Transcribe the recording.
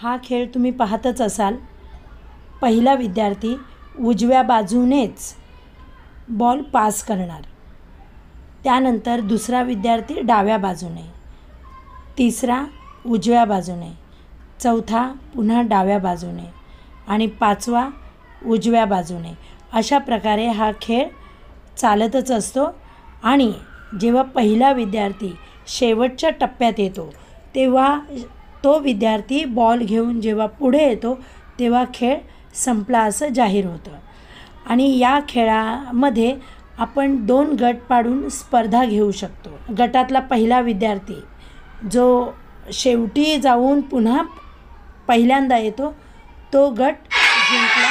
हा खेळ तुम्ही पाहतच असाल. पहिला विद्यार्थी उजव्या बाजूनेच बॉल पास करणार, त्यानंतर दुसरा विद्यार्थी डाव्या बाजूने, तिसरा उजव्या बाजूने, चौथा पुन्हा डाव्या बाजूने आणि पाचवा उजव्या बाजूने. अशा प्रकारे हा खेळ चालतच असतो. आणि जेव्हा पहिला विद्यार्थी शेवटच्या टप्प्यात येतो तेव्हा तो विद्यार्थी बॉल घेऊन जेव्हा पुढे येतो तेव्हा खेळ संपला असं जाहीर होतं. आणि या खेळामध्ये आपण 2 गट पाडून स्पर्धा घेऊ शकतो. गटातला पहिला विद्यार्थी जो शेवटी जाऊन पुन्हा पहिल्यांदा येतो तो गट जिंकला